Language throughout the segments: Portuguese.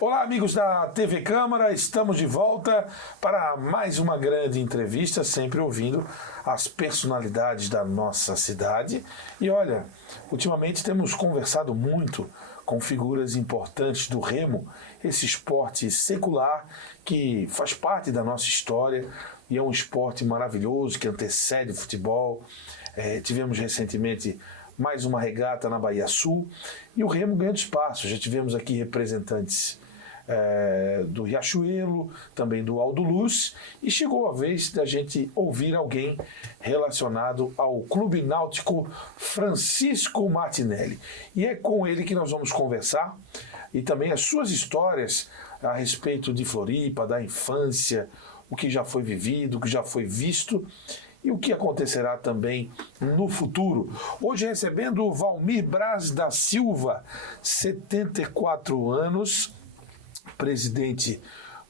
Olá, amigos da TV Câmara, estamos de volta para mais uma grande entrevista, sempre ouvindo as personalidades da nossa cidade. E olha, ultimamente temos conversado muito com figuras importantes do remo, esse esporte secular que faz parte da nossa história e é um esporte maravilhoso que antecede o futebol. Tivemos recentemente mais uma regata na Bahia Sul e o remo ganhando espaço. Já tivemos aqui representantes do Riachuelo, também do Aldo Luz, e chegou a vez da gente ouvir alguém relacionado ao Clube Náutico Francisco Martinelli. E é com ele que nós vamos conversar, e também as suas histórias a respeito de Floripa, da infância, o que já foi vivido, o que já foi visto, e o que acontecerá também no futuro. Hoje recebendo o Valmir Braz da Silva, 74 anos, presidente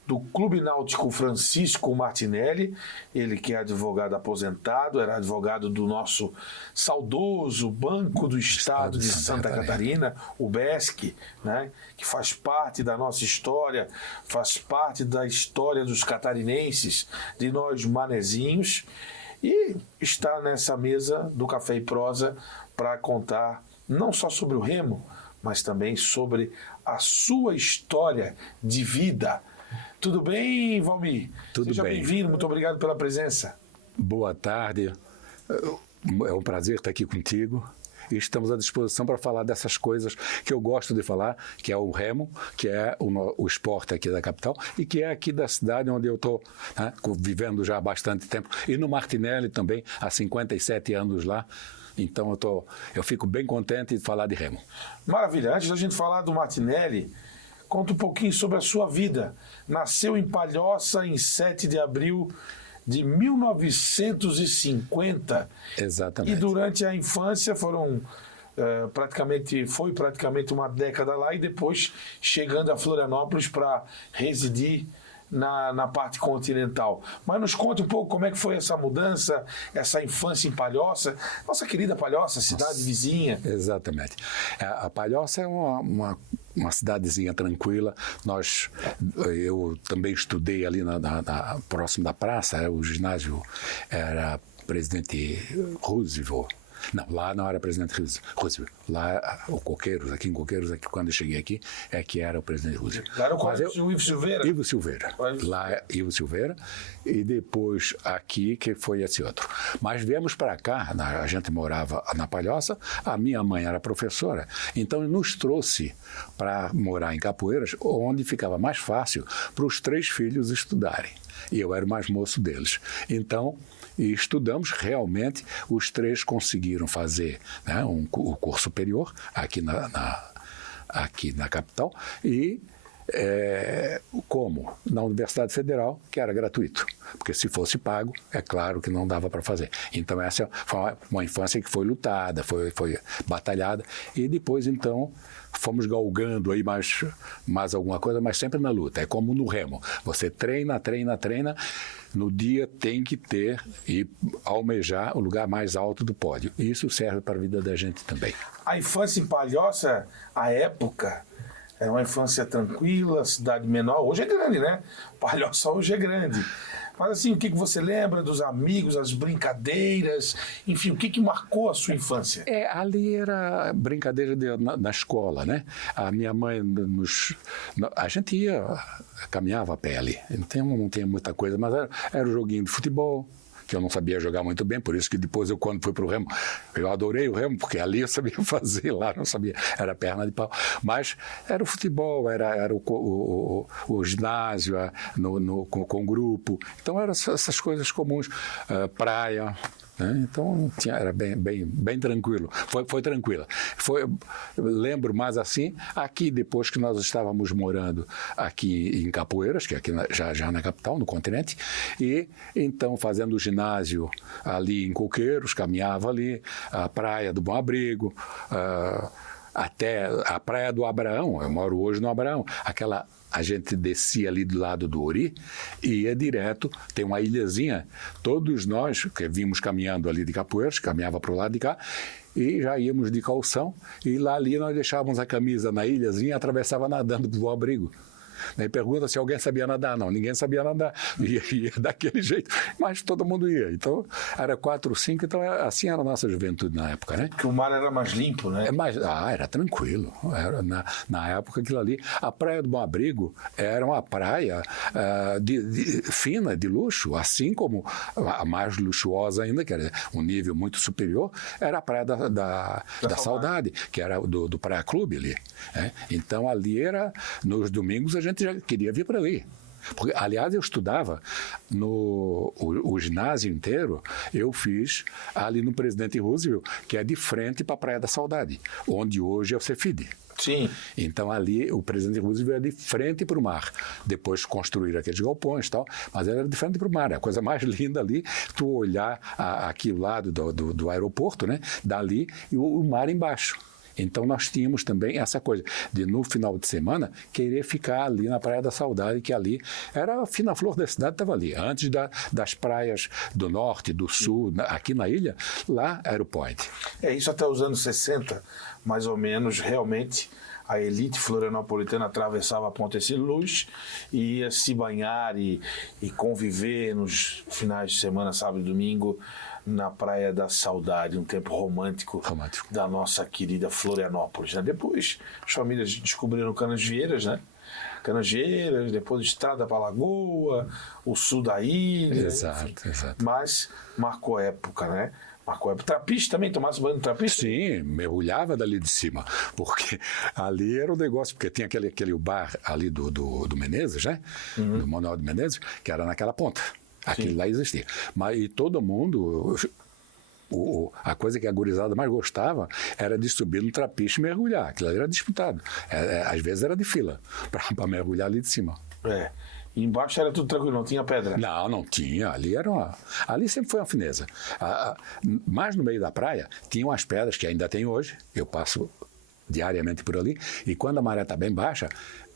do Clube Náutico Francisco Martinelli, ele que é advogado aposentado, era advogado do nosso saudoso Banco do Estado de Santa Catarina, o BESC, né, que faz parte da nossa história, faz parte da história dos catarinenses, de nós manezinhos, e está nessa mesa do Café e Prosa para contar não só sobre o remo, mas também sobre a sua história de vida. Tudo bem, Valmir? Tudo bem. Seja bem-vindo, muito obrigado pela presença. Boa tarde, é um prazer estar aqui contigo. E estamos à disposição para falar dessas coisas que eu gosto de falar, que é o remo, que é o esporte aqui da capital e que é aqui da cidade onde eu estou, né, vivendo já há bastante tempo. E no Martinelli também, há 57 anos lá. Então eu fico bem contente de falar de remo. Maravilha. Antes da gente falar do Martinelli, conta um pouquinho sobre a sua vida. Nasceu em Palhoça em 7 de abril de 1950. Exatamente. E durante a infância foi praticamente uma década lá e depois chegando a Florianópolis para residir na parte continental. Mas nos conta um pouco como é que foi essa mudança, essa infância em Palhoça, nossa querida Palhoça, cidade vizinha. Exatamente. A Palhoça é uma cidadezinha tranquila. Eu também estudei ali próximo da praça, o ginásio era Presidente Roosevelt. Não, lá não era presidente Roosevelt. Lá, o Coqueiros, aqui em Coqueiros, quando eu cheguei aqui, é que era o presidente Roosevelt. Lá era o Ivo Silveira? Ivo Silveira. Lá é Ivo Silveira. E depois aqui, que foi esse outro. Mas viemos para cá, a gente morava na Palhoça, a minha mãe era professora, então nos trouxe para morar em Capoeiras, onde ficava mais fácil para os 3 filhos estudarem. E eu era o mais moço deles. Então, e estudamos realmente, os 3 conseguiram fazer, né, o curso superior aqui aqui na capital e como na Universidade Federal, que era gratuito, porque se fosse pago, é claro que não dava para fazer. Então essa foi uma infância que foi lutada, foi batalhada, e depois então fomos galgando aí mais alguma coisa, mas sempre na luta. É como no remo, você treina, no dia tem que ter e almejar o lugar mais alto do pódio. E isso serve para a vida da gente também. A infância em Palhoça, a época, era uma infância tranquila, cidade menor. Hoje é grande, né? Palhoça hoje é grande. Mas assim, o que você lembra dos amigos, as brincadeiras, enfim, o que marcou a sua infância? Ali era brincadeira na escola, né? A minha mãe a gente caminhava a pé ali, então não tinha muita coisa, mas era um joguinho de futebol, que eu não sabia jogar muito bem, por isso que depois quando fui para o remo, eu adorei o remo, porque ali eu sabia fazer, lá não sabia, era perna de pau. Mas era o futebol, era o ginásio com o grupo, então eram essas coisas comuns, praia, né? Então era bem tranquilo, foi tranquila. Lembro mais assim, aqui depois que nós estávamos morando aqui em Capoeiras, que é aqui já na capital, no continente, e então fazendo o ginásio ali em Coqueiros, caminhava ali, a praia do Bom Abrigo, até a Praia do Abraão, eu moro hoje no Abraão, a gente descia ali do lado do Uri e ia direto, tem uma ilhazinha, todos nós que vimos caminhando ali de Capoeiras, caminhava para o lado de cá, e já íamos de calção, e lá ali nós deixávamos a camisa na ilhazinha e atravessava nadando para o abrigo. Aí pergunta se alguém sabia nadar. Não, ninguém sabia nadar. Ia daquele jeito, mas todo mundo ia. Então, era 4, 5, então assim era a nossa juventude na época, né? Porque o mar era mais limpo, né? Era tranquilo. Era, na época, aquilo ali. A Praia do Bom Abrigo era uma praia fina, de luxo, assim como a mais luxuosa ainda, que era um nível muito superior, era a Praia da Saudade, que era do Praia Clube ali. Né? Então, ali era, nos domingos, a gente já queria vir para ali. Porque, aliás, eu estudava o ginásio inteiro, eu fiz ali no Presidente Roosevelt, que é de frente para a Praia da Saudade, onde hoje é o Cefid. Sim. Então, ali, o Presidente Roosevelt é de frente para o mar. Depois construíram aqueles galpões e tal, mas era de frente para o mar. A coisa mais linda ali, tu olhar aqui ao lado do aeroporto, né? Dali, e o mar embaixo. Então, nós tínhamos também essa coisa de, no final de semana, querer ficar ali na Praia da Saudade, que ali era a fina flor da cidade, estava ali. Antes das praias do norte, do sul, aqui na ilha, lá era o point. Isso até os anos 60, mais ou menos, realmente a elite florianopolitana atravessava a Ponte Ercílio Luz e ia se banhar e conviver nos finais de semana, sábado e domingo, na Praia da Saudade, um tempo romântico. Da nossa querida Florianópolis. Né? Depois as famílias descobriram Canasvieiras, né? Canasvieiras, depois estrada para a Lagoa, o sul da ilha. Exato. Mas marcou época, né? Trapiche também, tomasse banho no Trapiche? Sim, mergulhava dali de cima, porque ali era o negócio, porque tinha aquele bar ali do Menezes, né? Do Manuel de Menezes, que era naquela ponta. Aquilo lá existia. E todo mundo, a coisa que a gurizada mais gostava era de subir no Trapiche e mergulhar. Aquilo ali era disputado. Às vezes era de fila, para mergulhar ali de cima. E embaixo era tudo tranquilo, não tinha pedra? Não tinha. Ali sempre foi uma fineza. Mas no meio da praia, tinham as pedras, que ainda tem hoje. Eu passo diariamente por ali. E quando a maré está bem baixa,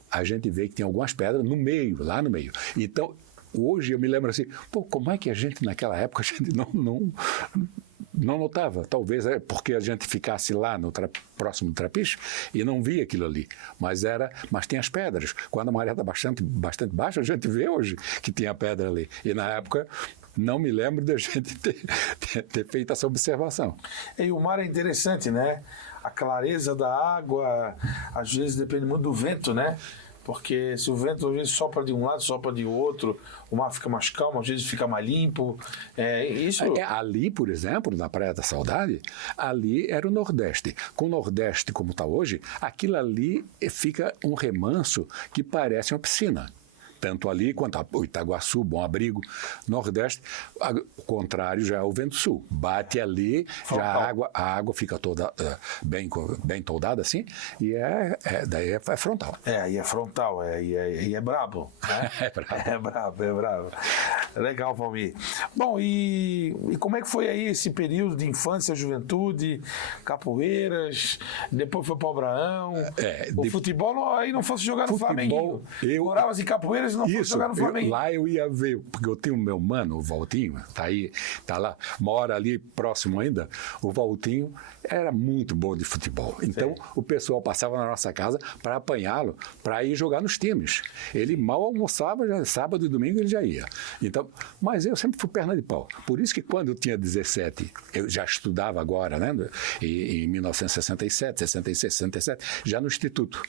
a gente vê que tem algumas pedras lá no meio. Então, hoje eu me lembro assim, como é que a gente naquela época a gente não notava? Talvez é porque a gente ficasse lá próximo do Trapiche e não via aquilo ali. Mas tem as pedras. Quando a maré está bastante baixa, a gente vê hoje que tinha pedra ali. E na época não me lembro de a gente ter feito essa observação. E o mar é interessante, né? A clareza da água, às vezes depende muito do vento, né? Porque se o vento às vezes sopra de um lado, sopra de outro, o mar fica mais calmo, às vezes fica mais limpo. Ali, por exemplo, na Praia da Saudade, ali era o Nordeste. Com o Nordeste como está hoje, aquilo ali fica um remanso que parece uma piscina. Tanto ali quanto o Itaguaçu, Bom Abrigo, Nordeste. O contrário já é o vento sul. Bate ali, já a água fica toda bem toldada assim, e daí é frontal. Aí é frontal, e é brabo. Né? É brabo. Legal, Valmir. Bom, e como é que foi aí esse período de infância, juventude, Capoeiras, depois foi para o Abraão, o futebol aí não fosse jogar no Flamengo. Moravas em Capoeiras e não fosse jogar no Flamengo. Lá eu ia ver, porque eu tenho o meu mano, o Valtinho, tá lá, mora ali próximo ainda. O Valtinho era muito bom de futebol. Então, o pessoal passava na nossa casa para apanhá-lo, para ir jogar nos times. Ele mal almoçava, sábado e domingo ele já ia. Então, mas eu sempre fui perna de pau. Por isso que quando eu tinha 17, eu já estudava agora, né? Em 1967, 66, 67, já no Instituto.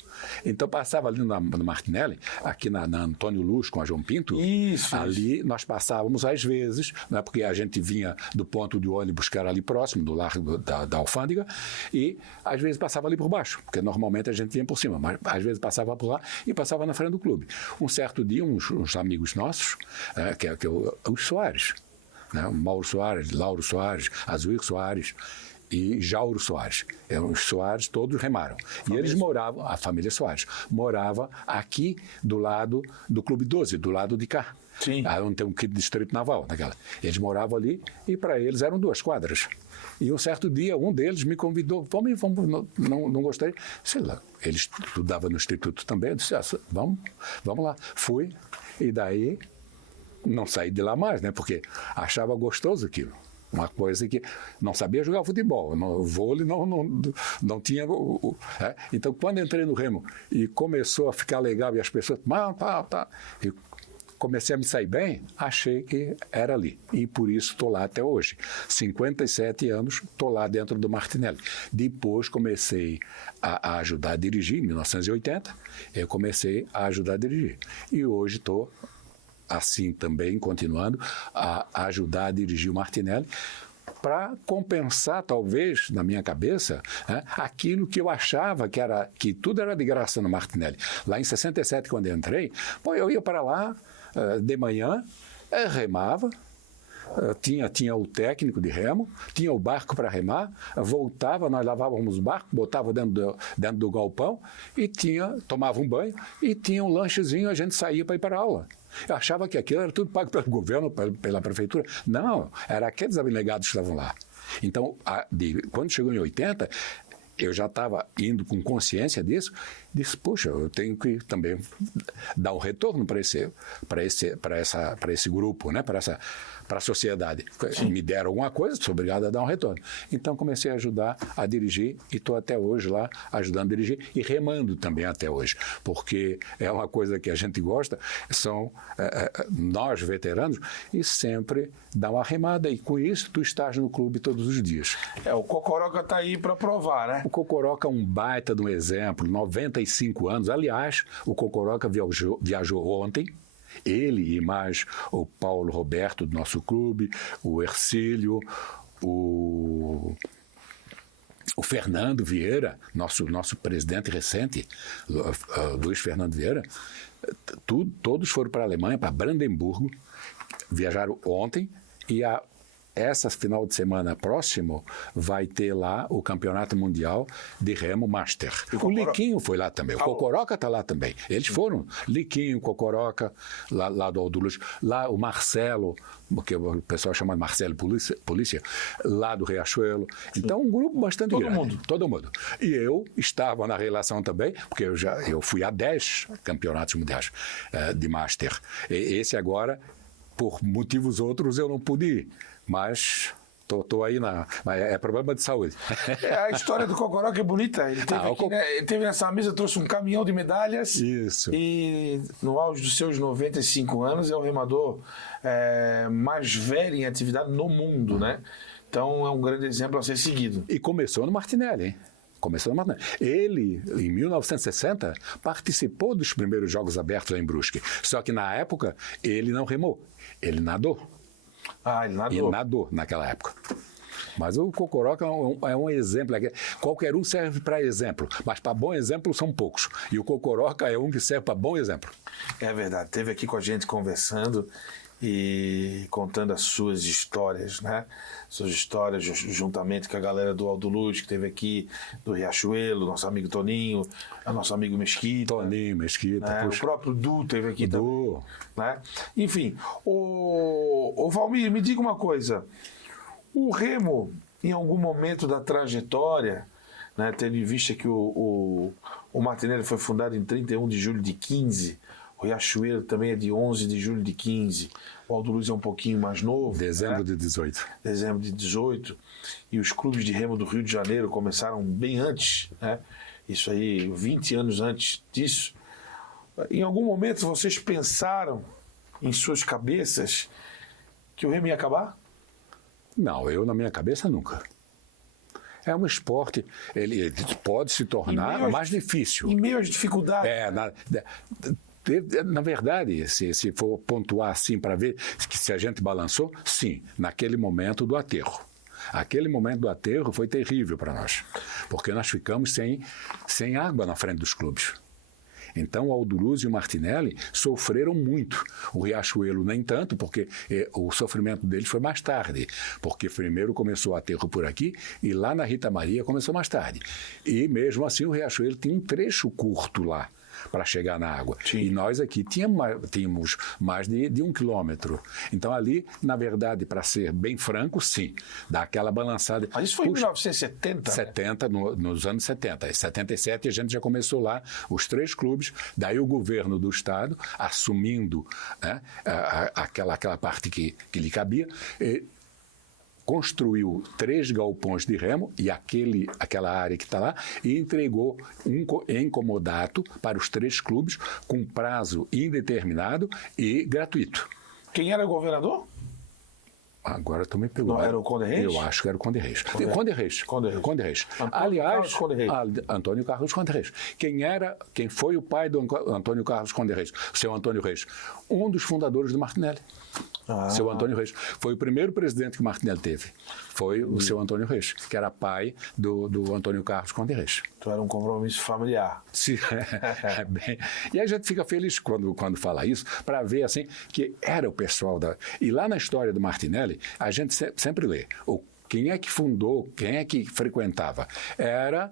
Então, passava ali no Martinelli, aqui na Antônio Luz, com a João Pinto. Ali nós passávamos às vezes, né? Porque a gente vinha do ponto de ônibus que era ali próximo, do Largo da Alfândega, e às vezes passava ali por baixo, porque normalmente a gente vinha por cima, mas às vezes passava por lá e passava na frente do clube. Um certo dia, uns amigos nossos, os Soares, né? O Mauro Soares, Lauro Soares, Azuir Soares, e Jauro Soares. Os Soares todos remaram. E eles moravam, a família Soares, morava aqui do lado do Clube 12, do lado de cá. Sim. Onde tem um distrito naval naquela. Eles moravam ali e para eles eram 2 quadras. E um certo dia, um deles me convidou, vamos não gostei. Sei lá, ele estudava no instituto também, eu disse, vamos lá. Fui, e daí não saí de lá mais, né? Porque achava gostoso aquilo. Uma coisa que não sabia jogar futebol, vôlei não tinha. Então, quando entrei no Remo e começou a ficar legal e as pessoas, e comecei a me sair bem, achei que era ali. E por isso estou lá até hoje. 57 anos, estou lá dentro do Martinelli. Depois comecei a ajudar a dirigir, em 1980, eu comecei a ajudar a dirigir. E hoje estou assim também, continuando a ajudar a dirigir o Martinelli, para compensar, talvez, na minha cabeça, né, aquilo que eu achava que tudo era de graça no Martinelli. Lá em 67, quando eu entrei, eu ia para lá de manhã, remava, tinha o técnico de remo, tinha o barco para remar, voltava, nós lavávamos o barco, botava dentro do galpão e tomava um banho e tinha um lanchezinho, a gente saía para ir para a aula. Eu achava que aquilo era tudo pago pelo governo, pela prefeitura. Não, era aqueles abnegados que estavam lá. Então, quando chegou em 80, eu já estava indo com consciência disso, disse, puxa, eu tenho que também dar um retorno para esse grupo, né? para a sociedade. Sim. Me deram alguma coisa, sou obrigado a dar um retorno. Então comecei a ajudar a dirigir e estou até hoje lá ajudando a dirigir e remando também até hoje, porque é uma coisa que a gente gosta, são nós veteranos, e sempre dá uma remada, e com isso tu estás no clube todos os dias. O Cocoroca está aí para provar, né? O Cocoroca é um baita de um exemplo, 95 anos. Aliás, o Cocoroca viajou ontem, ele e mais o Paulo Roberto do nosso clube, o Ercílio, o Fernando Vieira, nosso presidente recente, Luiz Fernando Vieira, todos foram para a Alemanha, para Brandemburgo, viajaram ontem, e essa final de semana próximo vai ter lá o Campeonato Mundial de Remo Master. O Liquinho foi lá também, o Cocoroca está lá também. Eles foram, Liquinho, Cocoroca, lá do Alduluz, lá o Marcelo, que o pessoal chama de Marcelo Polícia, lá do Riachuelo. Então, um grupo bastante grande. Todo mundo. E eu estava na relação também, porque eu fui a 10 campeonatos mundiais de Master. Esse agora, por motivos outros, eu não pude ir. Mas estou aí mas é problema de saúde. A história do Cocoroca é bonita. Ele teve nessa mesa, trouxe um caminhão de medalhas. Isso. E no auge dos seus 95 anos é o remador mais velho em atividade no mundo, né? Então é um grande exemplo a ser seguido. E começou no Martinelli, hein? Ele, em 1960, participou dos primeiros Jogos Abertos lá em Brusque. Só que na época ele não remou, ele nadou. Ele nadou. Ele nadou naquela época. Mas o Cocoroca é um exemplo. Qualquer um serve para exemplo, mas para bom exemplo são poucos. E o Cocoroca é um que serve para bom exemplo. É verdade. Esteve aqui com a gente conversando e contando as suas histórias, né? Suas histórias juntamente com a galera do Alduluz, que esteve aqui, do Riachuelo, nosso amigo Toninho, nosso amigo Mesquita. Toninho, Mesquita. Né? O próprio Du esteve aqui também. Né? Enfim, o Valmir, me diga uma coisa. O Remo, em algum momento da trajetória, né, tendo em vista que o Martinelli foi fundado em 31 de julho de 15, o Riachuelo também é de 11 de julho de 15, o Alduluz é um pouquinho mais novo. Dezembro de 18. Dezembro de 18. E os clubes de remo do Rio de Janeiro começaram bem antes, né? Isso aí, 20 anos antes disso. Em algum momento vocês pensaram em suas cabeças que o remo ia acabar? Não, eu na minha cabeça nunca. É um esporte, ele pode se tornar mais difícil. Em meio às dificuldades. Na verdade, se for pontuar assim para ver se a gente balançou, sim, naquele momento do aterro. Aquele momento do aterro foi terrível para nós, porque nós ficamos sem água na frente dos clubes. Então, o Aldo Luz e o Martinelli sofreram muito. O Riachuelo nem tanto, porque o sofrimento deles foi mais tarde, porque primeiro começou o aterro por aqui e lá na Rita Maria começou mais tarde. E mesmo assim o Riachuelo tinha um trecho curto lá para chegar na água. Sim. E nós aqui tínhamos mais de 1 quilômetro. Então ali, na verdade, para ser bem franco, sim, dá aquela balançada. Mas isso foi em 1970? 70, nos anos 70. Em 77 a gente já começou lá, os 3 clubes, daí o governo do estado, assumindo, né, aquela parte que lhe cabia, construiu 3 galpões de remo e aquela área que está lá e entregou em comodato para os 3 clubes com prazo indeterminado e gratuito. Quem era o governador? Agora tu me pegou. Não, era o Conde Reis? Eu acho que era o Conde Reis. Conde Reis. Aliás, Antônio Carlos Conde Reis. Quem foi o pai do Antônio Carlos Conde Reis? O seu Antônio Reis. Um dos fundadores do Martinelli. Seu Antônio Reis. Foi o primeiro presidente que o Martinelli teve. Foi o seu Antônio Reis, que era pai do Antônio Carlos Conde Reis. Então era um compromisso familiar. Sim, bem. E a gente fica feliz quando fala isso, para ver assim que era o pessoal da... E lá na história do Martinelli, a gente sempre lê quem é que fundou, quem é que frequentava. Era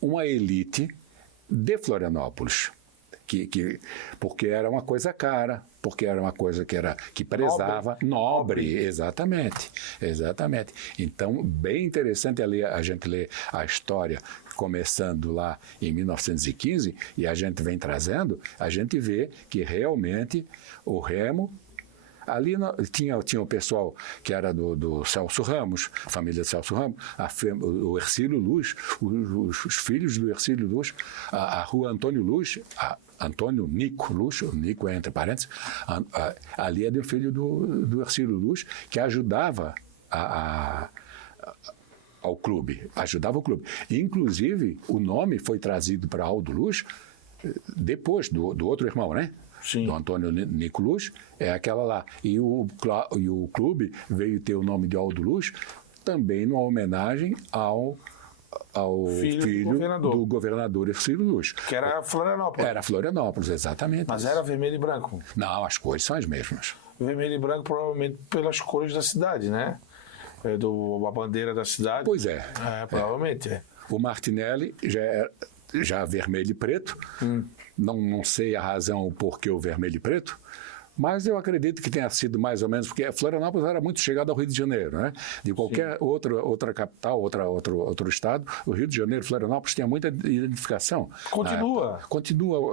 uma elite de Florianópolis. Porque era uma coisa cara, porque era uma coisa que prezava, nobre. Exatamente. Então, bem interessante a gente ler a história, começando lá em 1915, e a gente vem trazendo, a gente vê que realmente o remo... Ali tinha o pessoal que era do Celso Ramos, a família de Celso Ramos, o Hercílio Luz, os filhos do Hercílio Luz, a rua Antônio Luz, Antônio Nico Luz, o Nico é entre parênteses, ali é do filho do Hercílio Luz, que ajudava ao clube, ajudava o clube. Inclusive, o nome foi trazido para Aldo Luz depois do outro irmão, né? Sim. Do Antônio Nico Luz, é aquela lá. E o clube veio ter o nome de Aldo Luz também numa homenagem ao filho do governador Hercílio Luz. Que era Florianópolis. Era Florianópolis, exatamente. Mas era vermelho e branco. Não, as cores são as mesmas. Vermelho e branco provavelmente pelas cores da cidade, né? A bandeira da cidade. Pois é. Provavelmente. O Martinelli já vermelho e preto. Não sei a razão o porquê o vermelho e preto, mas eu acredito que tenha sido mais ou menos, porque Florianópolis era muito chegada ao Rio de Janeiro, né? De qualquer outra capital, outro estado, o Rio de Janeiro, Florianópolis tinha muita identificação. Continua,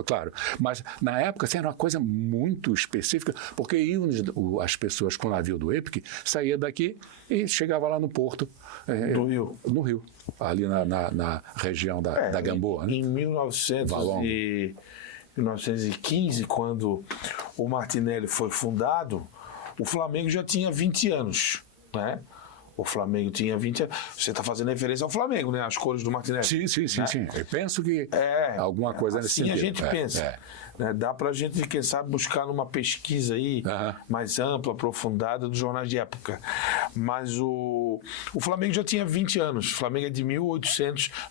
claro. Mas na época assim, era uma coisa muito específica, porque iam as pessoas com o navio do EPIC, saía daqui e chegava lá no porto. No Rio, ali na região da Gamboa. Né? Em 1915, quando o Martinelli foi fundado, o Flamengo já tinha 20 anos, né? O Flamengo tinha 20 anos. Você está fazendo referência ao Flamengo, né? As cores do Martinelli. Sim. Eu penso que alguma coisa nesse sentido. Assim a gente pensa. Né? Dá para a gente, quem sabe, buscar numa pesquisa aí mais ampla, aprofundada dos jornais de época. Mas o Flamengo já tinha 20 anos. O Flamengo é de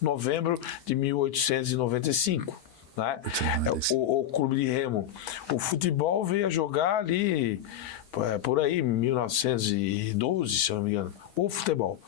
novembro de 1895. Né? O clube de remo. O futebol veio a jogar ali por aí, 1912, se eu não me engano. O futebol.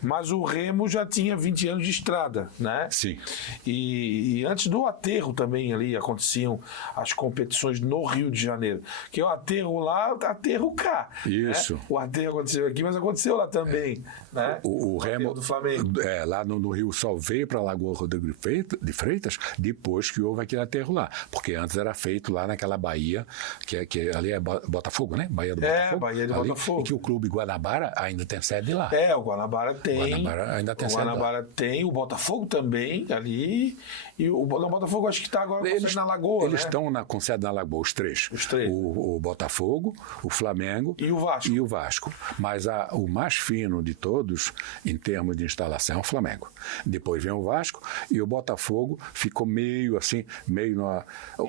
Mas o remo já tinha 20 anos de estrada, né? Sim. E antes do aterro também ali aconteciam as competições no Rio de Janeiro. Que o aterro lá, aterro cá. Isso. Né? O aterro aconteceu aqui, mas aconteceu lá também. Né? O remo do Flamengo. Lá no Rio só veio para a Lagoa Rodrigo de Freitas depois que houve aquele aterro lá. Porque antes era feito lá naquela baía, que ali é Botafogo, né? Baía do Botafogo. Baía do Botafogo. E que o clube Guanabara ainda tem sede lá. O Guanabara tem. O Guanabara ainda tem sede lá. O Guanabara tem, o Botafogo também ali. E o Botafogo acho que está agora com sede na Lagoa. Eles estão com sede na Lagoa, os três. O Botafogo, o Flamengo e o Vasco. Mas o mais fino de todos, em termos de instalação, é o Flamengo. Depois vem o Vasco e o Botafogo ficou meio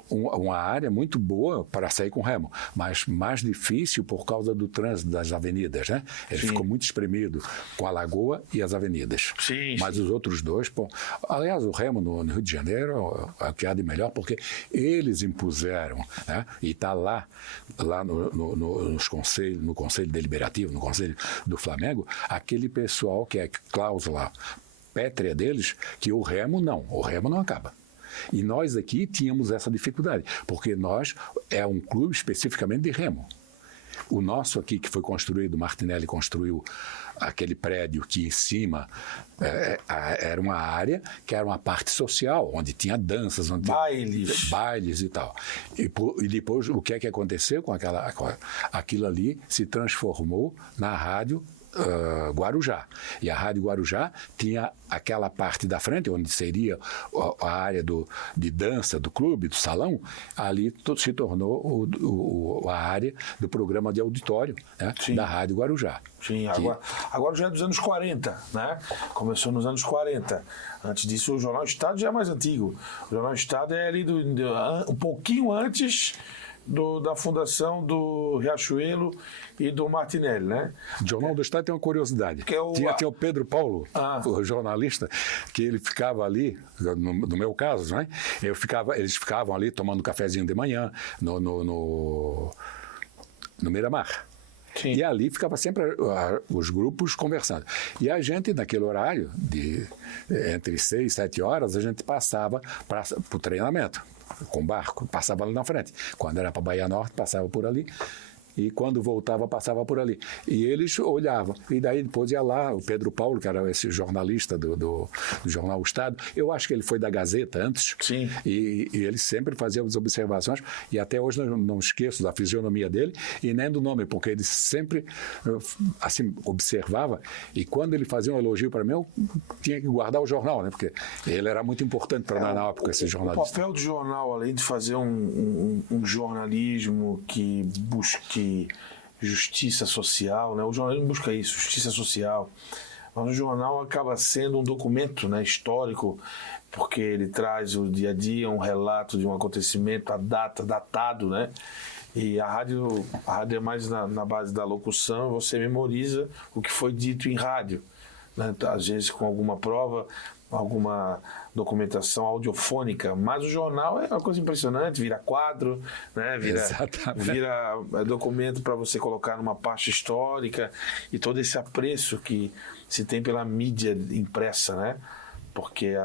uma área muito boa para sair com remo, mas mais difícil por causa do trânsito das avenidas. avenidas, né? Ele ficou muito espremido com a Lagoa e as avenidas. Sim, Mas os outros dois, pô, aliás, o Remo no Rio de Janeiro é o que há de melhor, porque eles impuseram, né? E está lá nos conselhos, no Conselho Deliberativo, no Conselho do Flamengo, aquele pessoal que é cláusula pétrea deles, que o Remo não acaba. E nós aqui tínhamos essa dificuldade, porque nós é um clube especificamente de remo. O nosso aqui, que foi construído, o Martinelli construiu aquele prédio que em cima era uma área que era uma parte social, onde tinha danças, onde bailes e tal. E depois, o que é que aconteceu com aquilo ali? Se transformou na rádio Guarujá. E a Rádio Guarujá tinha aquela parte da frente, onde seria a área de dança do clube, do salão, ali se tornou a área do programa de auditório, né, da Rádio Guarujá. Sim, agora já é dos anos 40, né? Começou nos anos 40. Antes disso, o Jornal Estado já é mais antigo. O Jornal Estado é ali um pouquinho antes da fundação do Riachuelo e do Martinelli, né? O Jornal do Estado tem uma curiosidade. Tinha o Pedro Paulo, o jornalista, que ele ficava ali, no meu caso, né? Eles ficavam ali tomando um cafezinho de manhã no Miramar. Sim. E ali ficava sempre os grupos conversando. E a gente, naquele horário, entre 6 e 7 horas, a gente passava para o treinamento. Com barco, passava ali na frente. Quando era para Bahia Norte, passava por ali. E quando voltava, passava por ali. E eles olhavam. E daí depois ia lá, o Pedro Paulo, que era esse jornalista do Jornal O Estado. Eu acho que ele foi da Gazeta antes. Sim. E ele sempre fazia as observações. E até hoje não esqueço da fisionomia dele e nem do nome, porque ele sempre assim, observava. E quando ele fazia um elogio para mim, eu tinha que guardar o jornal, né? Porque ele era muito importante para nós na época, esse jornalista. O papel do jornal, além de fazer um jornalismo que busque justiça social, né? O jornalismo busca isso, justiça social, mas o jornal acaba sendo um documento, né, histórico, porque ele traz o dia a dia, um relato de um acontecimento, a data, datado, né? E a rádio é mais na base da locução, você memoriza o que foi dito em rádio, né? Às vezes com alguma prova, alguma documentação audiofônica, mas o jornal é uma coisa impressionante, vira quadro, né? vira documento para você colocar numa pasta histórica, e todo esse apreço que se tem pela mídia impressa, né? Porque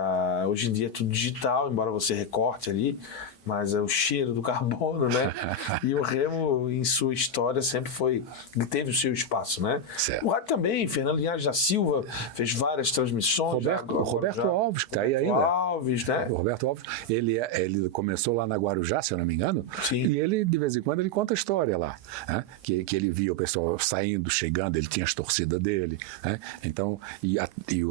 hoje em dia é tudo digital, embora você recorte ali, mas é o cheiro do carbono, né? E o remo, em sua história, sempre teve o seu espaço, né? Certo. O rádio também, Fernando Linhares da Silva fez várias transmissões. Roberto Alves, que está aí ainda. Alves, né? O Roberto Alves, ele começou lá na Guarujá, se eu não me engano. Sim. E ele, de vez em quando, ele conta a história lá, né? Que ele via o pessoal saindo, chegando, ele tinha as torcidas dele, né? Então, e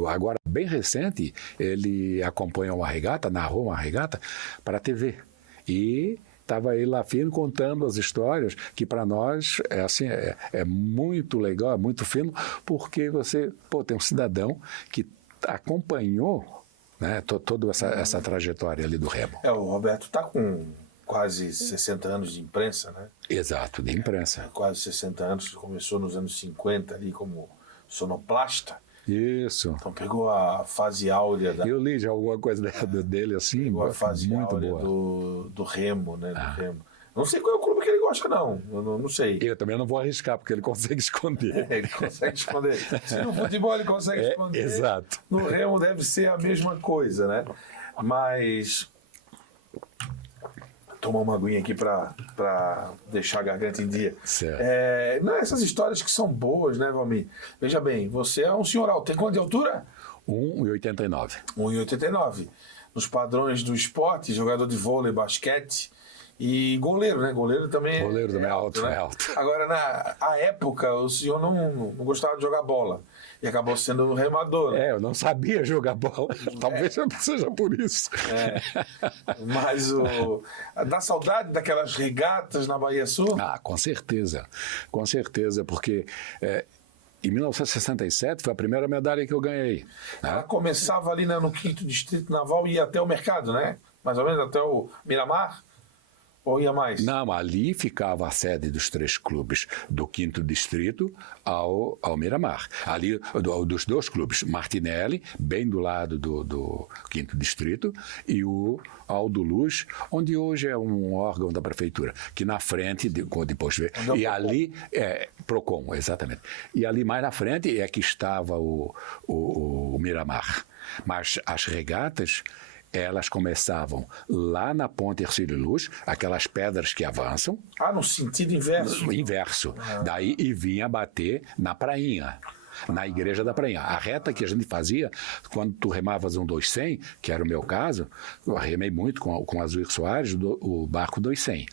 agora, bem recente, ele acompanhou uma regata, narrou uma regata para a TV. E estava aí lá fino contando as histórias, que para nós é muito legal, é muito fino, porque você tem um cidadão que acompanhou, né, toda essa trajetória ali do remo. O Roberto está com quase 60 anos de imprensa, né? Exato, de imprensa. Quase 60 anos, começou nos anos 50 ali como sonoplasta. Isso. Então pegou a fase áurea Eu li já alguma coisa dele assim, pegou a fase muito áurea boa. do remo, né? Do remo. Não sei qual é o clube que ele gosta, não. Eu não sei. Eu também não vou arriscar, porque ele consegue esconder. Ele consegue esconder. Se no futebol ele consegue esconder, exato. No remo deve ser a mesma coisa, né? Mas... tomar uma aguinha aqui para deixar a garganta em dia. Certo. Essas histórias que são boas, né, Valmir? Veja bem, você é um senhor alto. Tem quanto de altura? 1,89. 1,89. Nos padrões do esporte, jogador de vôlei, basquete e goleiro, né? Goleiro também é alto, né? É alto. Agora, na época, o senhor não gostava de jogar bola. E acabou sendo um remador. Né? Eu não sabia jogar bola. Talvez seja por isso. Mas dá saudade daquelas regatas na Bahia Sul? Com certeza. Com certeza, porque em 1967 foi a primeira medalha que eu ganhei. Ela começava ali, né, no 5º Distrito Naval e ia até o mercado, né? Mais ou menos até o Miramar? Ou ia mais? Não, ali ficava a sede dos 3 clubes, do 5º Distrito ao Miramar. Ali, dos 2 clubes, Martinelli, bem do lado do 5º Distrito, e o Aldo Luz, onde hoje é um órgão da prefeitura, que na frente, depois vê, e ali, Procon, exatamente. E ali mais na frente é que estava o Miramar. Mas as regatas, elas começavam lá na Ponte Hercílio Luz, aquelas pedras que avançam. No sentido inverso? No inverso. Daí e vinha bater na prainha, na igreja da prainha. A reta que a gente fazia, quando tu remavas um 200, que era o meu caso, eu remei muito com Azuir Soares, o barco 200.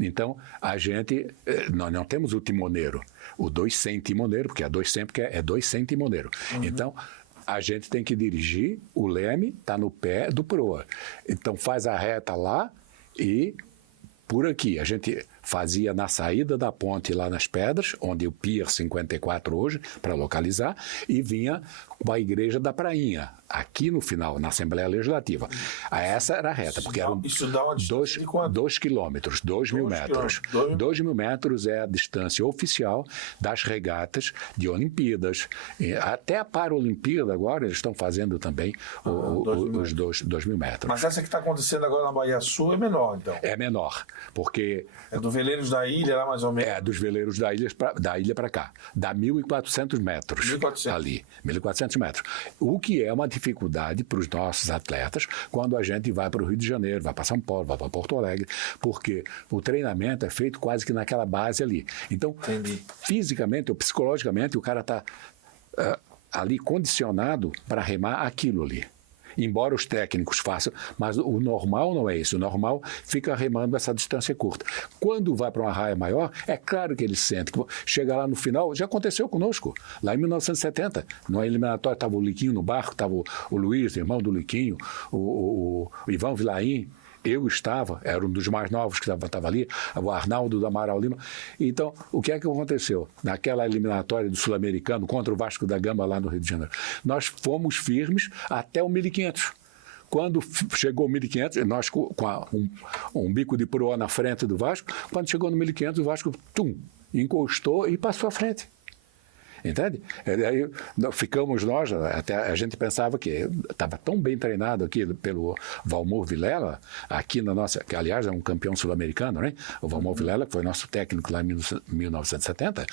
Então, a gente, nós não temos o timoneiro, o 200 timoneiro, porque é 200, porque é 200 timoneiro. Então, a gente tem que dirigir, o leme está no pé do proa. Então faz a reta lá e por aqui. A gente fazia na saída da ponte lá nas Pedras, onde o Pier 54 hoje, para localizar, e vinha para a igreja da Prainha, aqui no final, na Assembleia Legislativa. Essa era a reta, porque eram 2 quilômetros, 2 mil metros. 2 mil metros é a distância oficial das regatas de Olimpíadas. Até a Paralimpíada agora, eles estão fazendo também os 2 mil metros. Mas essa que está acontecendo agora na Bahia Sul é menor, então? É menor, porque... É do Veleiros da Ilha, lá mais ou menos? É, dos Veleiros da ilha para cá. Dá 1.400 metros 1.400. ali. 1.400 metros. O que é uma dificuldade para os nossos atletas quando a gente vai para o Rio de Janeiro, vai para São Paulo, vai para Porto Alegre, porque o treinamento é feito quase que naquela base ali. Então, fisicamente ou psicologicamente, o cara está ali condicionado para remar aquilo ali. Embora os técnicos façam, mas o normal não é isso. O normal fica remando essa distância curta. Quando vai para uma raia maior, é claro que ele sente. Chega lá no final, já aconteceu conosco. Lá em 1970, no eliminatório, estava o Liquinho no barco, estava o Luiz, irmão do Liquinho, o Ivan Vilaim. Eu estava, era um dos mais novos que estava ali, o Arnaldo do Amaral Lima. Então, o que é que aconteceu? Naquela eliminatória do Sul-Americano contra o Vasco da Gama lá no Rio de Janeiro, nós fomos firmes até o 1500. Quando chegou o 1500, nós com um bico de proa na frente do Vasco, quando chegou no 1500, o Vasco encostou e passou à frente. Entende? Aí ficamos nós, até a gente pensava que estava tão bem treinado aqui pelo Valmor Vilela, aqui na nossa, que aliás é um campeão sul-americano, né? O Valmor Vilela, que foi nosso técnico lá em 1970,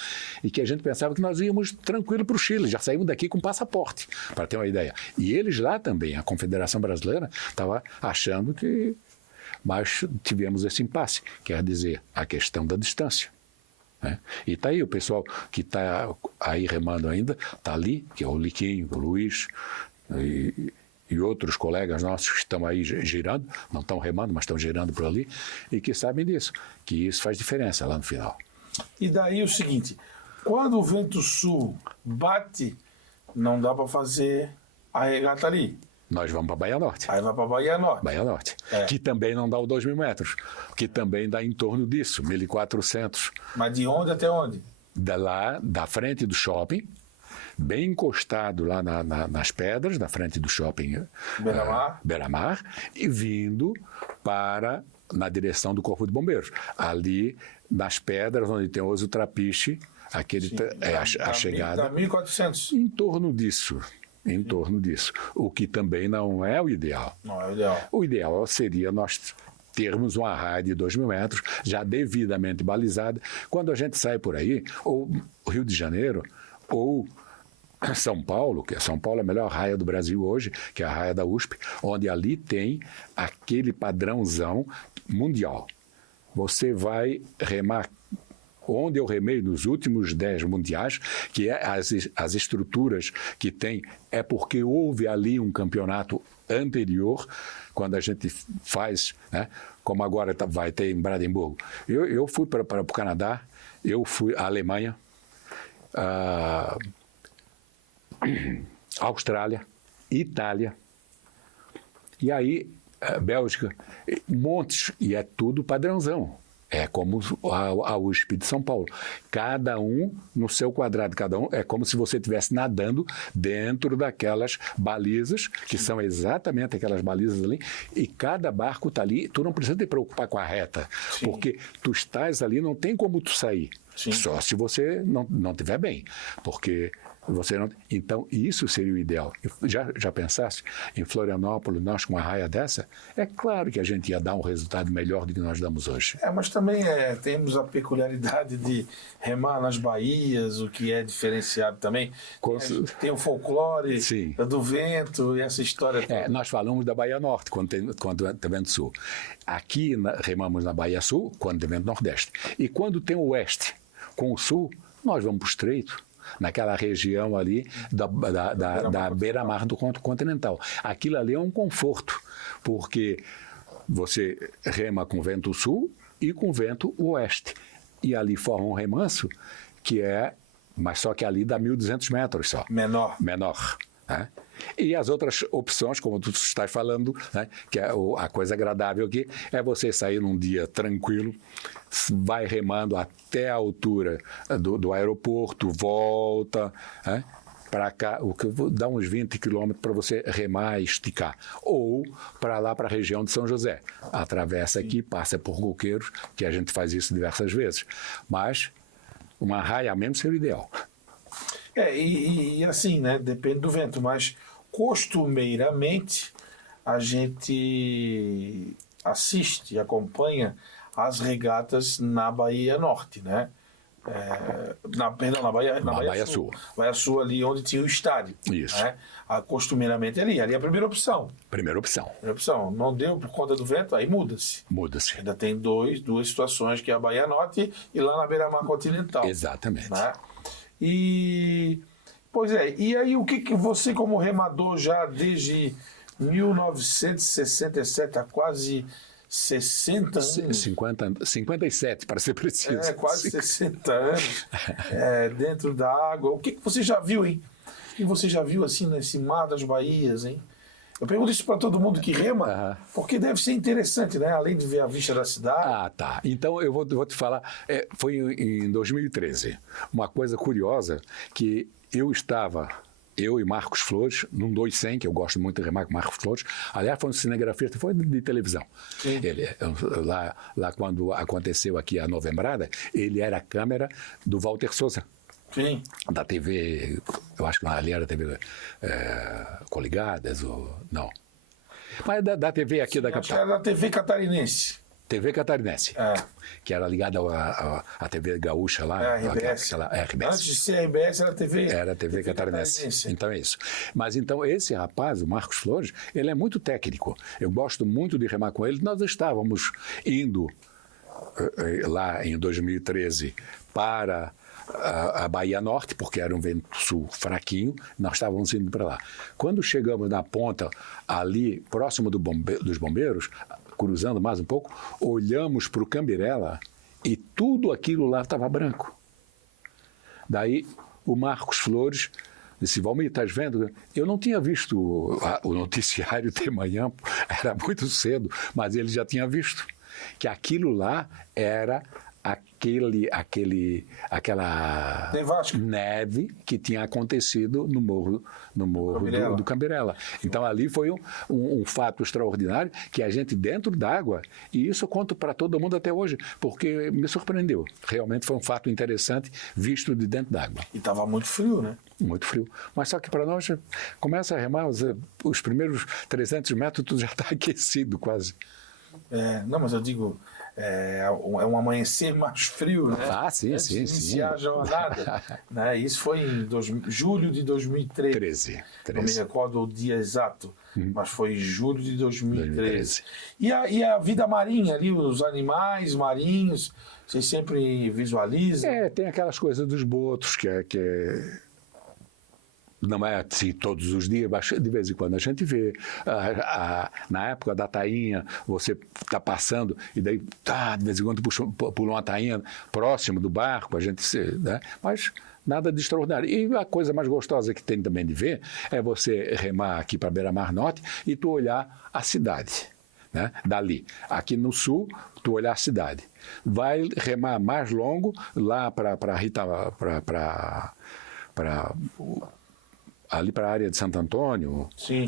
e que a gente pensava que nós íamos tranquilo para o Chile, já saímos daqui com passaporte, para ter uma ideia. E eles lá também, a Confederação Brasileira, estava achando que... Mas tivemos esse impasse, quer dizer, a questão da distância. E está aí o pessoal que está aí remando ainda, está ali, que é o Liquinho, o Luiz e outros colegas nossos que estão aí girando, não estão remando, mas estão girando por ali, e que sabem disso, que isso faz diferença lá no final. E daí o seguinte, quando o vento sul bate, não dá para fazer a regata ali. Nós vamos para Bahia Norte. Aí vai para Bahia Norte. Bahia Norte. Que também não dá os 2 mil metros. Que também dá em torno disso, 1.400. Mas de onde até onde? Da frente do shopping, bem encostado lá nas pedras, da frente do shopping Beira-Mar, e vindo na direção do Corpo de Bombeiros. Ali, nas pedras, onde tem o Oso Trapiche, a chegada... Dá 1.400. Em torno disso. O que também não é o ideal. Não é o ideal. O ideal seria nós termos uma raia de 2 mil metros, já devidamente balizada. Quando a gente sai por aí, ou Rio de Janeiro, ou São Paulo, que São Paulo é a melhor raia do Brasil hoje, que é a raia da USP, onde ali tem aquele padrãozão mundial. Você vai remar onde eu remei nos últimos 10 mundiais, que é as estruturas que tem, é porque houve ali um campeonato anterior, quando a gente faz, né, como agora vai ter em Brandemburgo. Eu fui para o Canadá, eu fui à Alemanha, Austrália, Itália, e aí Bélgica, montes, e é tudo padrãozão. É como a USP de São Paulo. Cada um no seu quadrado, cada um é como se você estivesse nadando dentro daquelas balizas, que são exatamente aquelas balizas ali, e cada barco está ali, tu não precisa te preocupar com a reta, Sim. porque tu estás ali, não tem como tu sair. Sim. Só se você não estiver bem, porque você não... Então, isso seria o ideal. Já pensaste em Florianópolis, nós com uma raia dessa? É claro que a gente ia dar um resultado melhor do que nós damos hoje. Mas também temos a peculiaridade de remar nas baías, o que é diferenciado também. Tem o folclore Sim. do vento e essa história toda. Nós falamos da Baía Norte, quando tem vento sul. Aqui remamos na Baía Sul, quando tem vento nordeste. E quando tem o oeste com o sul, nós vamos para o estreito, naquela região ali da beira-mar do continental. Aquilo ali é um conforto, porque você rema com vento sul e com vento oeste. E ali forma um remanso mas só que ali dá 1.200 metros só. Menor. Né? E as outras opções, como tu estás falando, né, que é a coisa agradável aqui, é você sair num dia tranquilo, vai remando até a altura do aeroporto, volta, né, para cá, o que dá uns 20 quilômetros para você remar e esticar. Ou para lá, para a região de São José. Atravessa aqui, passa por Coqueiros, que a gente faz isso diversas vezes. Mas uma raia mesmo seria o ideal. E assim, né? Depende do vento, mas costumeiramente a gente assiste, acompanha as regatas na Baía Norte, né? Na Baía Sul. Baía Sul, ali onde tinha o estádio. Isso. Né? Costumeiramente ali é a primeira opção. Primeira opção. Não deu por conta do vento, aí muda-se. Ainda tem duas situações, que é a Baía Norte e lá na beira-mar continental. Exatamente. Né? Pois é, e aí o que você, como remador, já desde 1967, há quase 60 anos... 57, para ser preciso. Quase 60 anos dentro da água. O que você já viu, hein? O que você já viu assim nesse mar das Baías, hein? Eu pergunto isso para todo mundo que rema, porque deve ser interessante, né? Além de ver a vista da cidade. Tá. Então eu vou te falar. Foi em 2013. Uma coisa curiosa que eu e Marcos Flores, num 200, que eu gosto muito de remar com Marcos Flores. Aliás, foi um cinegrafista, foi de televisão. Sim. Ele, lá quando aconteceu aqui a Novembrada, ele era a câmera do Walter Souza. Sim. Da TV, eu acho que ali era TV Coligadas, ou não. Mas da TV aqui da capital. Era da TV Catarinense. TV Catarinense, que era ligada à TV Gaúcha lá. RBS. RBS. Antes de ser RBS era TV. Era TV Catarinense. Então é isso. Mas então esse rapaz, o Marcos Flores, ele é muito técnico. Eu gosto muito de remar com ele. Nós estávamos indo lá em 2013 para a Baía Norte, porque era um vento sul fraquinho, nós estávamos indo para lá. Quando chegamos na ponta, ali, próximo dos bombeiros, cruzando mais um pouco, olhamos para o Cambirela e tudo aquilo lá estava branco. Daí o Marcos Flores disse: Valmir, estás vendo? Eu não tinha visto o noticiário de manhã, era muito cedo, mas ele já tinha visto que aquilo lá era aquela neve que tinha acontecido no morro do Cambirela. Então ali foi um fato extraordinário que a gente dentro d'água, e isso eu conto para todo mundo até hoje, porque me surpreendeu. Realmente foi um fato interessante visto de dentro d'água. E estava muito frio, né? Muito frio. Mas só que para nós, começa a remar, os primeiros 300 metros tudo já está aquecido quase. Não, mas eu digo... É um amanhecer mais frio, né? Sim. Iniciar a jornada. Né? Isso foi em julho de 2013. Não me recordo o dia exato, mas foi em julho de 2013. E a vida marinha ali, os animais marinhos, vocês sempre visualizam? Tem aquelas coisas dos botos que não é assim todos os dias, mas de vez em quando a gente vê. Na época da tainha, você está passando e daí, de vez em quando pula uma tainha próximo do barco, a gente, né? Mas nada de extraordinário. E a coisa mais gostosa que tem também de ver é você remar aqui para a beira-mar norte e tu olhar a cidade. né, dali. Aqui no sul, tu olhar a cidade. Vai remar mais longo lá ali para a área de Santo Antônio. Sim.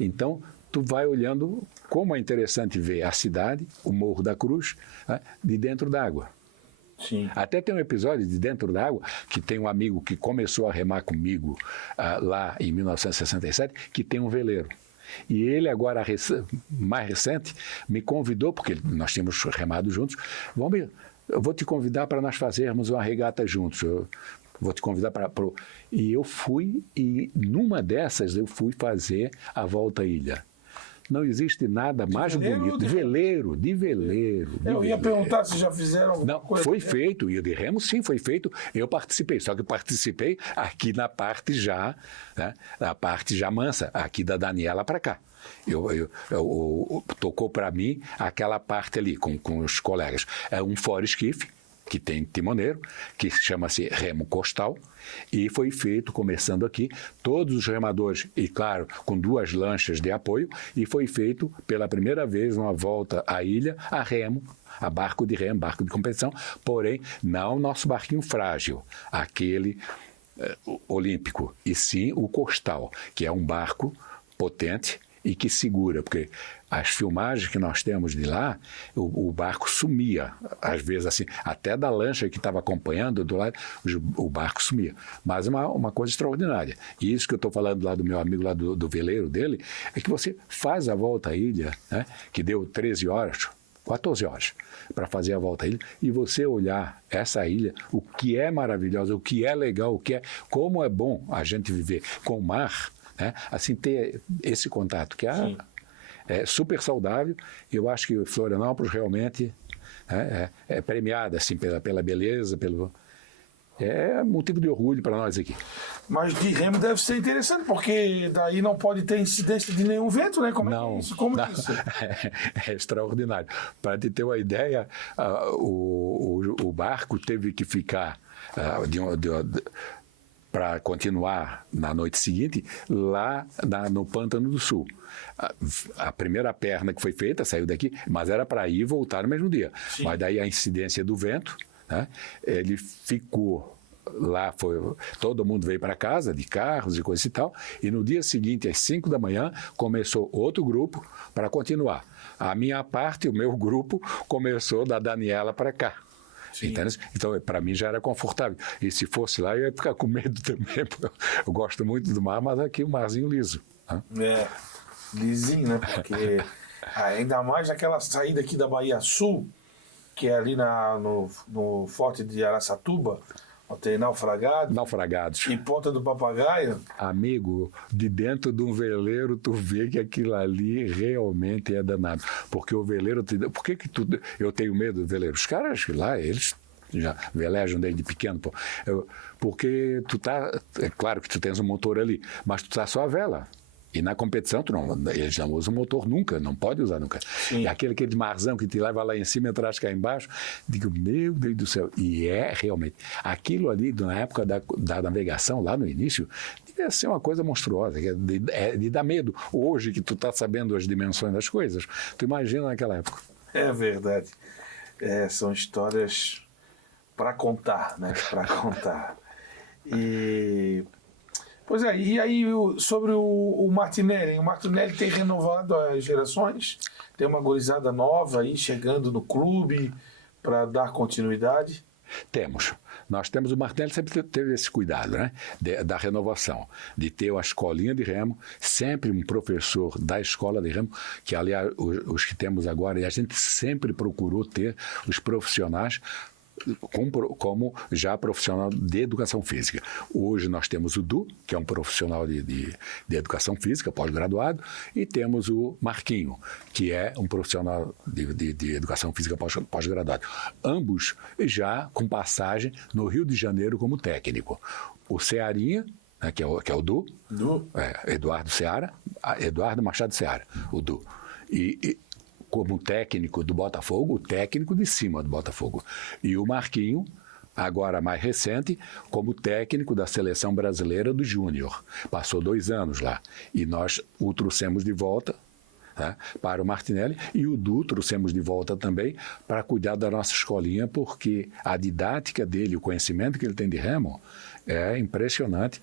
Então, tu vai olhando como é interessante ver a cidade, o Morro da Cruz, né, de dentro d'água. Sim. Até tem um episódio de Dentro d'Água, que tem um amigo que começou a remar comigo lá em 1967, que tem um veleiro. E ele agora, mais recente, me convidou, porque nós tínhamos remado juntos, eu vou te convidar para nós fazermos uma regata juntos. Eu vou te convidar para... E eu fui, e numa dessas eu fui fazer a volta à ilha. Não existe nada mais bonito. De veleiro. Eu ia perguntar se já fizeram alguma coisa. Foi feito, e o de remo sim foi feito. Eu participei, só que eu participei aqui na parte já, né, na parte já mansa, aqui da Daniela para cá. Tocou para mim aquela parte ali com os colegas. É um fora-esquife, que tem timoneiro, que chama-se remo costal, e foi feito, começando aqui, todos os remadores, e claro, com 2 lanchas de apoio, e foi feito pela primeira vez uma volta à ilha a remo, a barco de remo, barco de competição, porém, não o nosso barquinho frágil, aquele olímpico, e sim o costal, que é um barco potente e que segura, porque as filmagens que nós temos de lá, o barco sumia, às vezes assim, até da lancha que estava acompanhando do lado, o barco sumia. Mas uma coisa extraordinária. E isso que eu estou falando lá do meu amigo, lá do veleiro dele, é que você faz a volta à ilha, né, que deu 13 horas, 14 horas, para fazer a volta à ilha, e você olhar essa ilha, o que é maravilhoso, o que é legal, como é bom a gente viver com o mar, né, assim, ter esse contato, que é super saudável. Eu acho que Florianópolis realmente é premiada assim, pela beleza, é motivo de orgulho para nós aqui. Mas de remo deve ser interessante, porque daí não pode ter incidência de nenhum vento, né? Como não, é isso? Como não, é isso? É extraordinário. Para te ter uma ideia, o barco teve que ficar para continuar na noite seguinte, lá no Pântano do Sul. A primeira perna que foi feita saiu daqui, mas era para ir e voltar no mesmo dia. Sim. Mas daí a incidência do vento, né, ele ficou lá, todo mundo veio para casa, de carros e coisa e tal, e no dia seguinte, às 5 da manhã, começou outro grupo para continuar. A minha parte, o meu grupo, começou da Daniela para cá. Então, para mim já era confortável. E se fosse lá, eu ia ficar com medo também. Eu gosto muito do mar, mas aqui o marzinho liso. Né? Lisinho, né? Porque ainda mais naquela saída aqui da Bahia Sul, que é ali no Forte de Araçatuba, tem naufragados e Ponta do Papagaio. Amigo, de dentro de um veleiro tu vê que aquilo ali realmente é danado, porque o veleiro por que eu tenho medo do veleiro? Os caras lá, eles já velejam desde pequeno, porque é claro que tu tens um motor ali, mas tu tá só a vela. E na competição, eles não usam motor nunca, não pode usar nunca. Sim. E aquele marzão que te leva lá em cima e traz cá embaixo, digo, meu Deus do céu. E realmente, aquilo ali, na época da navegação, lá no início, devia ser uma coisa monstruosa, de dar medo. Hoje que tu tá sabendo as dimensões das coisas, tu imagina naquela época. É verdade. São histórias para contar, né? Para contar. Pois é, e aí sobre o Martinelli tem renovado as gerações, tem uma gurizada nova aí chegando no clube para dar continuidade? Nós temos, o Martinelli sempre teve esse cuidado, né, da renovação, de ter uma escolinha de remo, sempre um professor da escola de remo, que aliás os que temos agora, e a gente sempre procurou ter os profissionais como já profissional de educação física. Hoje nós temos o Du, que é um profissional de educação física, pós-graduado, e temos o Marquinho, que é um profissional de educação física pós-graduado. Ambos já com passagem no Rio de Janeiro como técnico. O Cearinha, né, que é o Du. Eduardo Machado Seara, o Du. E como técnico do Botafogo, o técnico de cima do Botafogo. E o Marquinho, agora mais recente, como técnico da Seleção Brasileira do Júnior. Passou 2 anos lá. E nós o trouxemos de volta, tá? Para o Martinelli, e o Du trouxemos de volta também para cuidar da nossa escolinha, porque a didática dele, o conhecimento que ele tem de remo é impressionante.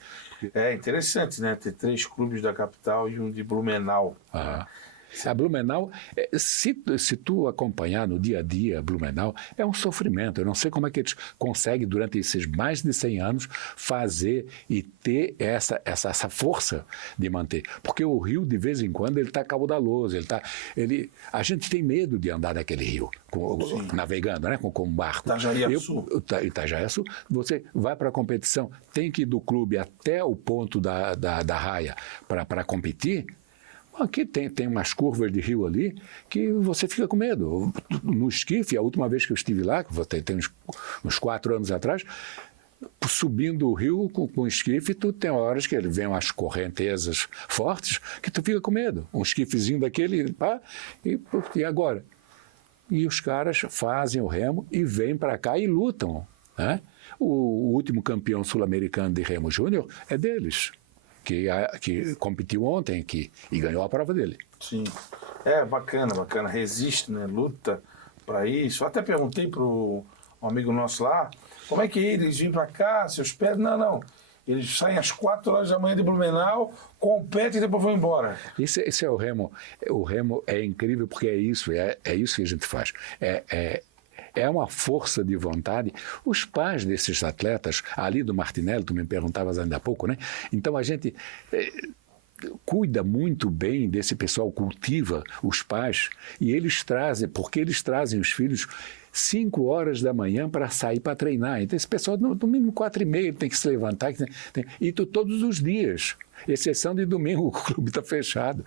É interessante, né? Ter 3 clubes da capital e um de Blumenau. Ah. A Blumenau, se tu acompanhar no dia a dia Blumenau, é um sofrimento. Eu não sei como é que eles conseguem, durante esses mais de 100 anos, fazer e ter essa força de manter. Porque o rio, de vez em quando, ele está caudaloso. A gente tem medo de andar naquele rio, navegando, né, com um barco. Itajaí-Açu. Você vai para a competição, tem que ir do clube até o ponto da raia para competir. Aqui tem umas curvas de rio ali que você fica com medo. No esquife, a última vez que eu estive lá, que tem uns 4 anos atrás, subindo o rio com esquife, tu tem horas que ele vem umas correntezas fortes que tu fica com medo. Um esquifezinho daquele, pá, e agora? E os caras fazem o remo e vêm para cá e lutam, né? O último campeão sul-americano de remo júnior é deles. Que competiu ontem aqui e ganhou a prova dele. Sim. Bacana. Resiste, né? Luta para isso. Eu até perguntei para um amigo nosso lá, como é que eles vêm para cá, se hospedam? Não. Eles saem às 4 horas da manhã de Blumenau, competem e depois vão embora. Esse é o remo. O remo é incrível porque é isso que a gente faz. É uma força de vontade. Os pais desses atletas, ali do Martinelli, tu me perguntavas ainda há pouco, né? Então a gente cuida muito bem desse pessoal, cultiva os pais, e porque eles trazem os filhos 5 horas da manhã para sair para treinar. Então esse pessoal, no mínimo 4h30, tem que se levantar, e todos os dias. Exceção de domingo, o clube está fechado.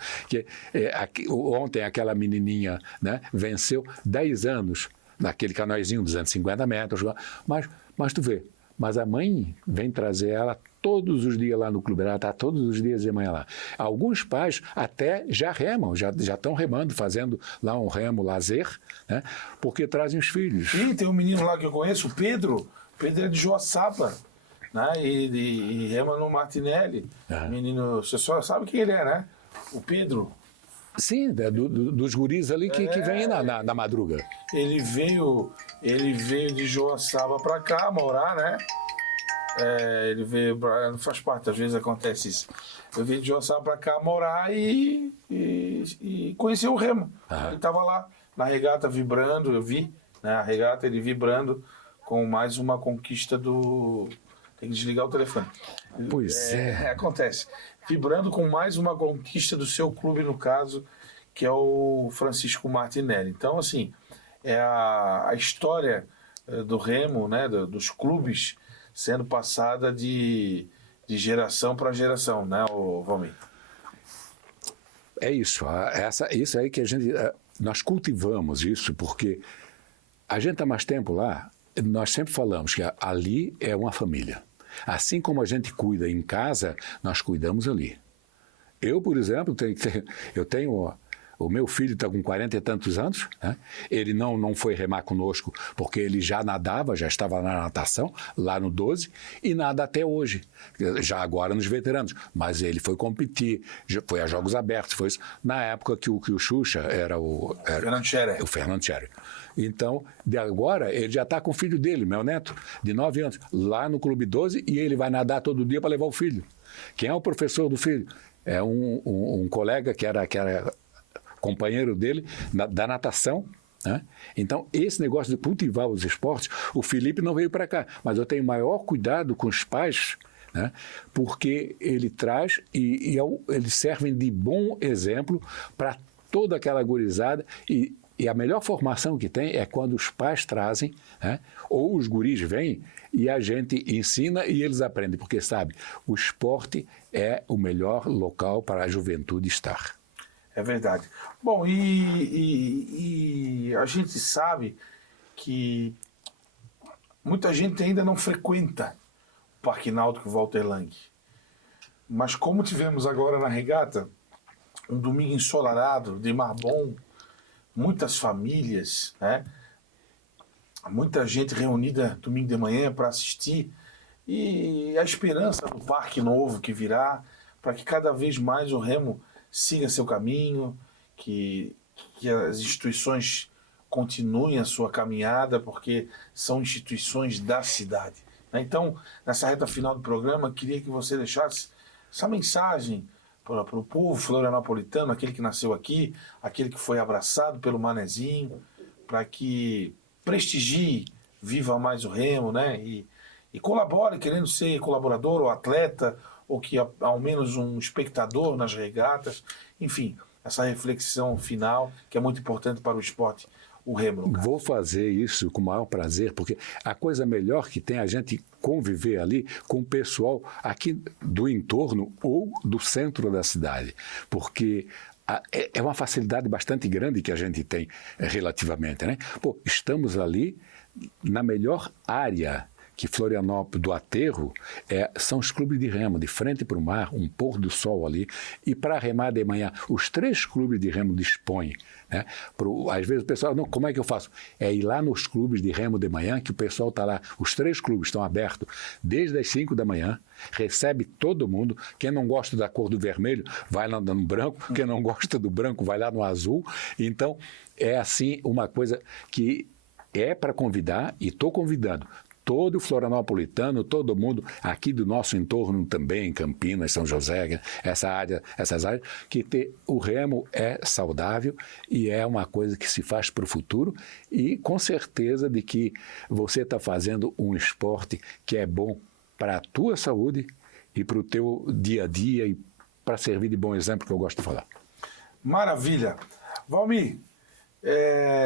Ontem aquela menininha, né, venceu 10 anos, naquele canoizinho, 250 metros, mas tu vê, mas a mãe vem trazer ela todos os dias lá no clube, ela está todos os dias de manhã lá. Alguns pais até já remam, já estão remando, fazendo lá um remo lazer, né, porque trazem os filhos. E tem um menino lá que eu conheço, o Pedro é de Joaçaba, né, e rema no Martinelli. Menino, você só sabe quem ele é, né? O Pedro. Sim, dos guris ali que vêm na madruga. Ele veio de Joaçaba para cá morar, né? Ele veio, não faz parte, às vezes acontece isso. Eu vim de Joaçaba para cá morar e conheci o remo. Ele estava lá na regata vibrando, eu vi, né? A regata, ele vibrando com mais uma conquista do... Tem que desligar o telefone. Pois é. Acontece. Vibrando com mais uma conquista do seu clube, no caso, que é o Francisco Martinelli. Então, assim, é a história do remo, né, dos clubes, sendo passada de geração para geração, né, Valmir? É isso. Isso aí que nós cultivamos isso, porque a gente está mais tempo lá, nós sempre falamos que ali é uma família. Assim como a gente cuida em casa, nós cuidamos ali. Eu, por exemplo, tenho o meu filho está com 40 e tantos anos, né? Ele não foi remar conosco porque ele já nadava, já estava na natação, lá no 12, e nada até hoje, já agora nos veteranos. Mas ele foi competir, foi a Jogos Abertos, foi isso, na época que o Xuxa era o Fernando Scherer. Então, de agora, ele já está com o filho dele, meu neto, de 9 anos, lá no Clube 12, e ele vai nadar todo dia para levar o filho. Quem é o professor do filho? É um colega que era companheiro dele da natação, né? Então, esse negócio de cultivar os esportes, o Felipe não veio para cá, mas eu tenho maior cuidado com os pais, né? Porque ele traz e eles servem de bom exemplo para toda aquela gurizada, e a melhor formação que tem é quando os pais trazem, né? Ou os guris vêm e a gente ensina e eles aprendem, porque, sabe, o esporte é o melhor local para a juventude estar. É verdade. Bom, e a gente sabe que muita gente ainda não frequenta o Parque Náutico Walter Lang. Mas como tivemos agora na regata, um domingo ensolarado, de mar bom, muitas famílias, né? Muita gente reunida domingo de manhã para assistir, e a esperança do parque novo que virá, para que cada vez mais o remo siga seu caminho, que as instituições continuem a sua caminhada, porque são instituições da cidade. Então, nessa reta final do programa, queria que você deixasse essa mensagem para o povo florianopolitano, aquele que nasceu aqui, aquele que foi abraçado pelo Manezinho, para que prestigie, viva mais o remo, né? E colabore, querendo ser colaborador ou atleta, ou que ao menos um espectador nas regatas. Enfim, essa reflexão final, que é muito importante para o esporte, o remo. Vou fazer isso com o maior prazer, porque a coisa melhor que tem é a gente conviver ali com o pessoal aqui do entorno ou do centro da cidade, porque é uma facilidade bastante grande que a gente tem relativamente, né? Pô, estamos ali na melhor área que Florianópolis, do aterro, são os clubes de remo, de frente para o mar, um pôr do sol ali, e para remar de manhã, os 3 clubes de remo dispõem. Né? Às vezes o pessoal, não, como é que eu faço? É ir lá nos clubes de remo de manhã, que o pessoal está lá, os 3 clubes estão abertos desde as 5 da manhã, recebe todo mundo, quem não gosta da cor do vermelho, vai lá no branco, quem não gosta do branco, vai lá no azul. Então, é assim uma coisa que é para convidar, e estou convidando todo o florianopolitano, todo mundo aqui do nosso entorno também, Campinas, São José, essas áreas, que o remo é saudável e é uma coisa que se faz para o futuro, e com certeza de que você está fazendo um esporte que é bom para a tua saúde e para o teu dia a dia e para servir de bom exemplo, que eu gosto de falar. Maravilha. Valmir,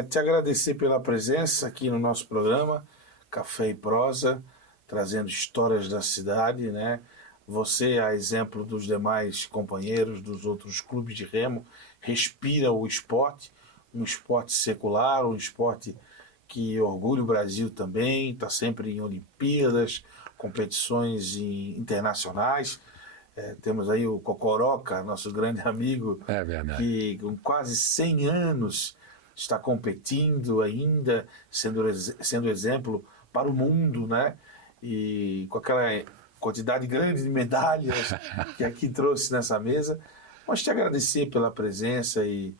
te agradecer pela presença aqui no nosso programa, Café e Prosa, trazendo histórias da cidade, né? Você, a exemplo dos demais companheiros dos outros clubes de remo, respira o esporte, um esporte secular, um esporte que orgulha o Brasil também, está sempre em Olimpíadas, competições internacionais. Temos aí o Cocoroca, nosso grande amigo, que com quase 100 anos está competindo ainda, sendo exemplo para o mundo, né? E com aquela quantidade grande de medalhas que aqui trouxe nessa mesa. Mas te agradecer pela presença e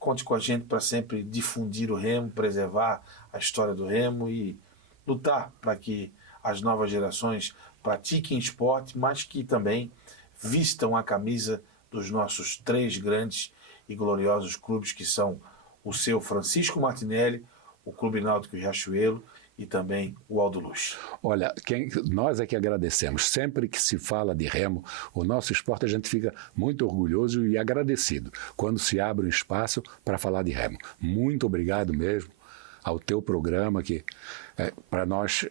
conte com a gente para sempre difundir o remo, preservar a história do remo e lutar para que as novas gerações pratiquem esporte, mas que também vistam a camisa dos nossos 3 grandes e gloriosos clubes, que são o seu Francisco Martinelli, o Clube Náutico Riachuelo e também o Aldo Luz. Olha, nós é que agradecemos. Sempre que se fala de remo, o nosso esporte, a gente fica muito orgulhoso e agradecido quando se abre um espaço para falar de remo. Muito obrigado mesmo ao teu programa, que para nós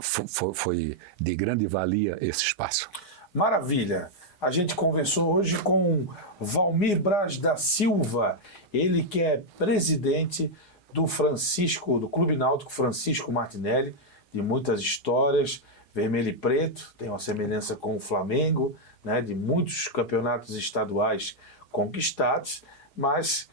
foi de grande valia esse espaço. Maravilha! A gente conversou hoje com Valmir Braz da Silva, ele que é presidente do Clube Náutico Francisco Martinelli, de muitas histórias, vermelho e preto, tem uma semelhança com o Flamengo, né, de muitos campeonatos estaduais conquistados, mas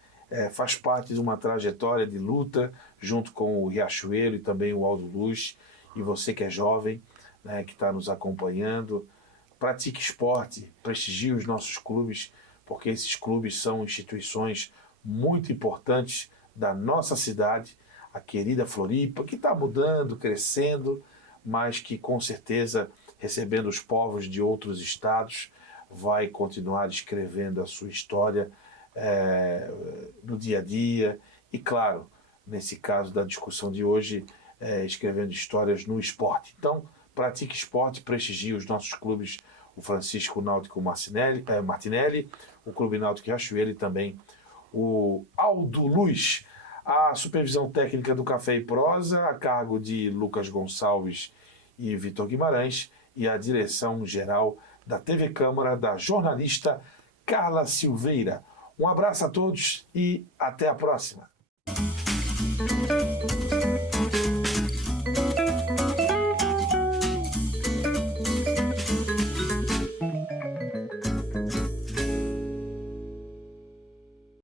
faz parte de uma trajetória de luta junto com o Riachuelo e também o Aldo Luz. E você que é jovem, né, que está nos acompanhando, pratique esporte, prestigie os nossos clubes, porque esses clubes são instituições muito importantes da nossa cidade, a querida Floripa, que está mudando, crescendo, mas que com certeza, recebendo os povos de outros estados, vai continuar escrevendo a sua história no dia a dia e, claro, nesse caso da discussão de hoje, escrevendo histórias no esporte. Então, pratique esporte, prestigie os nossos clubes, o Francisco Náutico Martinelli, o Clube Náutico Riachuelo e também o Aldo Luz. A supervisão técnica do Café e Prosa, a cargo de Lucas Gonçalves e Vitor Guimarães, e a direção geral da TV Câmara, da jornalista Carla Silveira. Um abraço a todos e até a próxima.